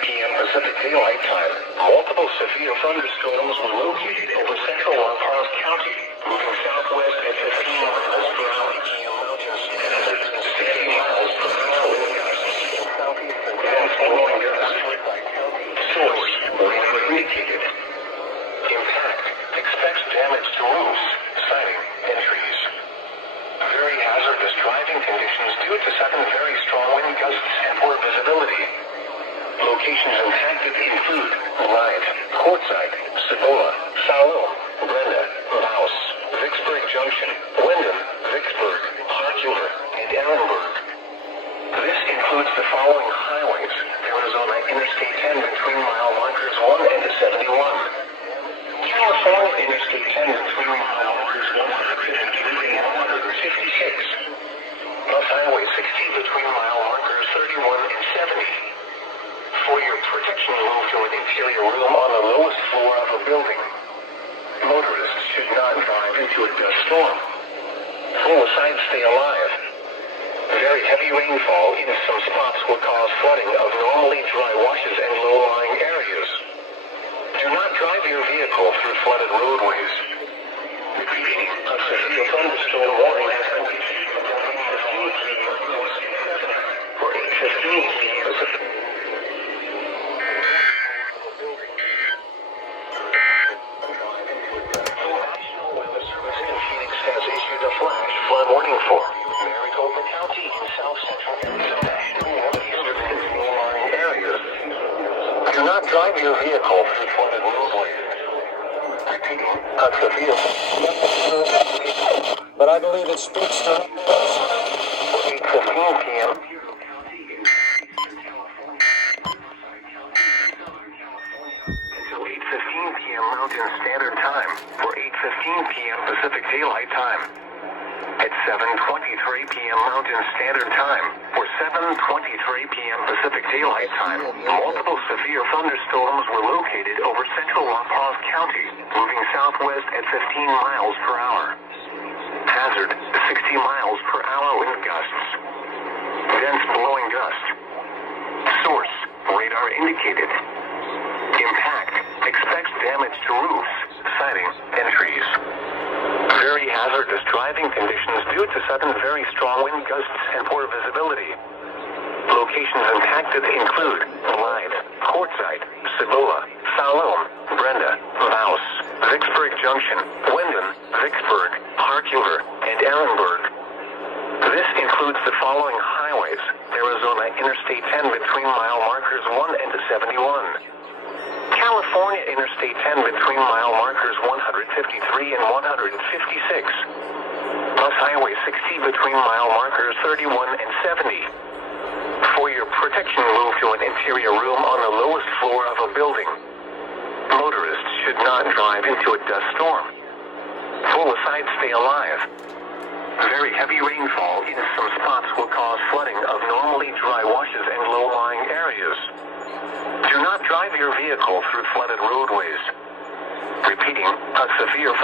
p.m. Pacific Daylight Time, multiple severe thunderstorms were located over central La Paz County, moving southwest at 15 miles per hour. Mountains at 60 miles per hour with gusts. Southeast and flowing gusts. Source, radar indicated. Impact, expects damage to roofs, siding, and trees. Very hazardous driving conditions due to sudden very strong wind gusts and poor visibility. Locations impacted include Ride, Quartzsite, Cibola, Salome, Brenda, Laos, Vicksburg Junction, Wyndham, Vicksburg, Harkuler, and Ehrenberg. This includes the following highways: Arizona Interstate 10 between mile markers 1 and 71. California Interstate 10 between mile markers 153 and 156. Bus Highway 60 between mile markers 31 and 70. For your protection, move to an interior room on the lowest floor of a building. Motorists should not drive into a dust storm. Pull aside, stay alive. Very heavy rainfall in some spots will cause flooding of normally dry washes and low-lying areas. Do not drive your vehicle through flooded roadways. Repeating, a severe thunderstorm warning has been issued until 8:15 p.m. for 8:15 p.m. Pacific. National Weather Service in Phoenix has issued a flash flood warning for Maricopa County in south central Arizona and eastern and low-lying areas. Do not drive your vehicle through flooded roadways. Repeating, a severe. But I believe it speaks to 8:15 p.m. Until 8:15 p.m. Mountain Standard Time for 8:15 p.m. Pacific Daylight Time. At 7:23 p.m. Mountain Standard Time for 7:23 p.m. Pacific Daylight Time, multiple severe thunderstorms were located over central La Paz County, moving southwest at 15 miles per hour. Hazard, 60 miles per hour wind gusts. Dense blowing gust. Source, radar indicated. Impact, expects damage to roofs, siding, and trees. Very hazardous driving conditions due to sudden very strong wind gusts and poor visibility. Locations impacted include Ride, Quartzsite, Cibola, Salome, Brenda, Laos, Vicksburg Junction, Wyndham, Vicksburg, Harkuler, and Ehrenberg. This includes the following highways: Arizona Interstate 10 between mile markers 1 and 71. California Interstate 10 between mile markers 153 and 156. Bus Highway 60 between mile markers 31 and 70. For your protection, move to an interior room on the lowest floor of a building. Motorists should not drive into a dust storm. Pull aside, stay alive. Very heavy rainfall in some spots will cause flooding of normally dry washes and low-lying areas. Do not drive your vehicle through flooded roadways. Repeating, a severe